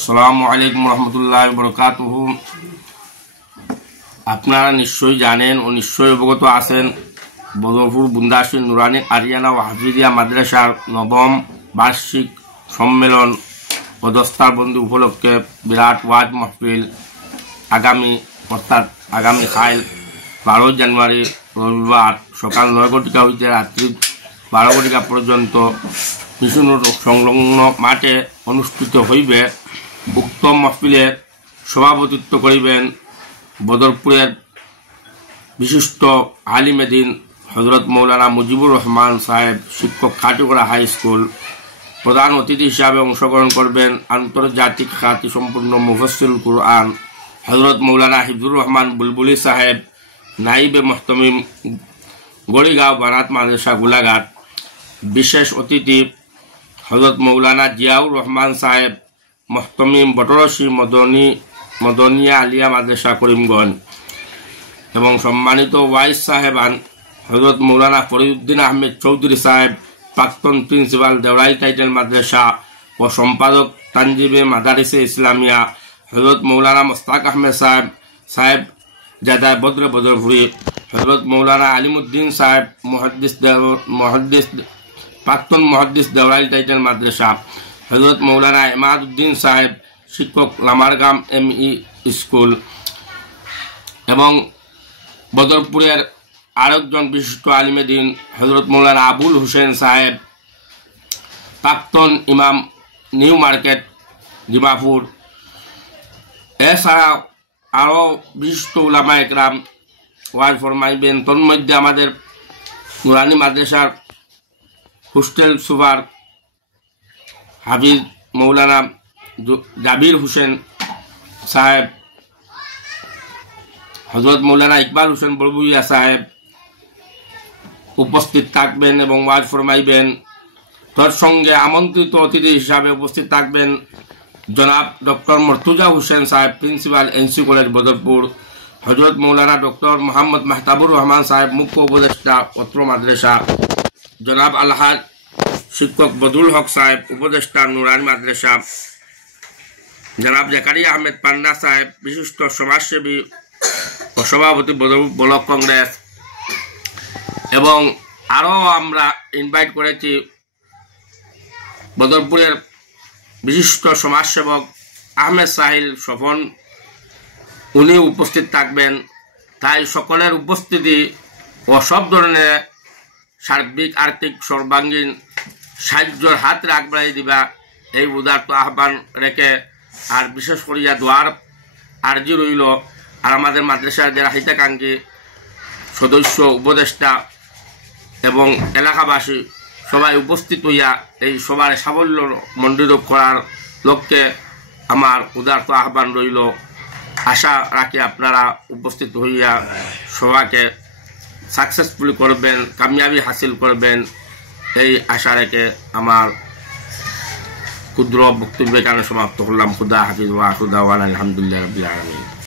আসসালামু আলাইকুম রহমতুল্লাহ বরকাতুহু। আপনারা নিশ্চয়ই জানেন ও নিশ্চয়ই অবগত আছেন বদরপুর বুন্দাসী নুরানি আরিয়ানা ও হাফিজিয়া মাদ্রাসার নবম বার্ষিক সম্মেলন ও দস্তারবন্দি উপলক্ষে বিরাট ওয়াজ মাহফিল আগামী কাল 12 জানুয়ারি রবিবার সকাল 9 ঘটিকা হইতে রাত্রি 12 ঘটিকা পর্যন্ত মিশন সংলগ্ন মাঠে অনুষ্ঠিত হইবে। উক্ত মাহফিলে সভাপতিত্ব করিবেন বদরপুরের বিশিষ্ট আলিমে দ্বীন হযরত মৌলানা মুজিবুর রহমান সাহেব, শিক্ষক খাটিগড়া হাই স্কুল। প্রধান অতিথি হিসাবে অংশগ্রহণ করবেন আন্তর্জাতিক খ্যাতি সম্পূর্ণ মুফাসসিরুল কুরআন হযরত মৌলানা হিফজুর রহমান বুলবুলি সাহেব, নাইবে মুহতামিম গড়িগাঁও বানাত মাদ্রাসা গোলাঘাট। বিশেষ অতিথি হযরত মৌলানা জিয়াউর রহমান সাহেব, মুহতামিম বটরশী মদনিয়া আলিয়া মাদ্রাসা করিমগঞ্জ। এবং সম্মানিত ওয়াইস সাহেবান হযরত মৌলানা ফরিদউদ্দিন আহমেদ চৌধুরী সাহেব, প্রাক্তন প্রিন্সিপাল দেওরাই টাইটেল মাদ্রাসা ও সম্পাদক তানজিবে মাদারিসে ইসলামিয়া হযরত মৌলানা মুস্তাক আহমেদ সাহেব জাদা বদরপুরি, হযরত মৌলানা আলিমুদ্দিন সাহেব মুহাদ্দিস প্রাক্তন মুহাদ্দিস দেওরাই টাইটেল মাদ্রাসা, হযরত মৌলানা ইমাদউদ্দিন সাহেব, শিক্ষক লামারগাম এমই স্কুল। এবং বদরপুরের আরেকজন বিশিষ্ট আলিমে দ্বীন হযরত মৌলানা আবুল হোসেন সাহেব, প্রাক্তন ইমাম নিউ মার্কেট জিমাপুর। এছাড়া আরও বিশিষ্ট উলামা একরাম ওয়াজ ফরমাইবেন। তন্মধ্যে আমাদের নুরানি মাদ্রাসার হোস্টেল সুপার হাফিজ মৌলানা জাবির হোসেন সাহেব, হযরত মৌলানা ইকবাল হোসেন বড়বুইয়া সাহেব উপস্থিত থাকবেন এবং ওয়াজ ফরমাইবেন। তার সঙ্গে আমন্ত্রিত অতিথি হিসাবে উপস্থিত থাকবেন জনাব ডক্টর মর্তুজা হোসেন সাহেব, প্রিন্সিপাল এনসি কলেজ বদরপুর, হযরত মৌলানা ডক্টর মোহাম্মদ মাহতাবুর রহমান সাহেব, মুখ্য উপদেষ্টা অত্র মাদ্রাসা, জনাব আলহাজ শিক্ষক বদরুল হক সাহেব, উপদেষ্টা নুরানি মাদ্রাসা, জনাব জাকারিয়া আহমেদ পান্না সাহেব, বিশিষ্ট সমাজসেবী ও সভাপতি বদরপুর ব্লক কংগ্রেস। এবং আরও আমরা ইনভাইট করেছি বদরপুরের বিশিষ্ট সমাজসেবক আহমেদ সাহিল স্বপন, উনি উপস্থিত থাকবেন। তাই সকলের উপস্থিতি ও সব ধরনের সার্বিক আর্থিক সর্বাঙ্গীন সাহায্যের হাত রাখবাই দিবা এই উদারত আহ্বান রেখে আর বিশেষ করিয়া দোয়ার আর্জি রইল। আর আমাদের মাদ্রাসার যারা হিতাকাঙ্ক্ষী সদস্য, উপদেষ্টা এবং এলাকাবাসী সবাই উপস্থিত হইয়া এই সবার সাফল্য মণ্ডিত করার লক্ষ্যে আমার উদারত আহ্বান রইল। আশা রাখি আপনারা উপস্থিত হইয়া সবাইকে সাকসেসফুল করবেন, কামিয়াবি হাসিল করবেন, এই আশা রেখে আমার ক্ষুদ্র বক্তব্য এখানে সমাপ্ত করলাম। খুদা হাফিজ ওয়া খুদা ওয়াল আলহামদুলিল্লাহ রাব্বিল আলামিন।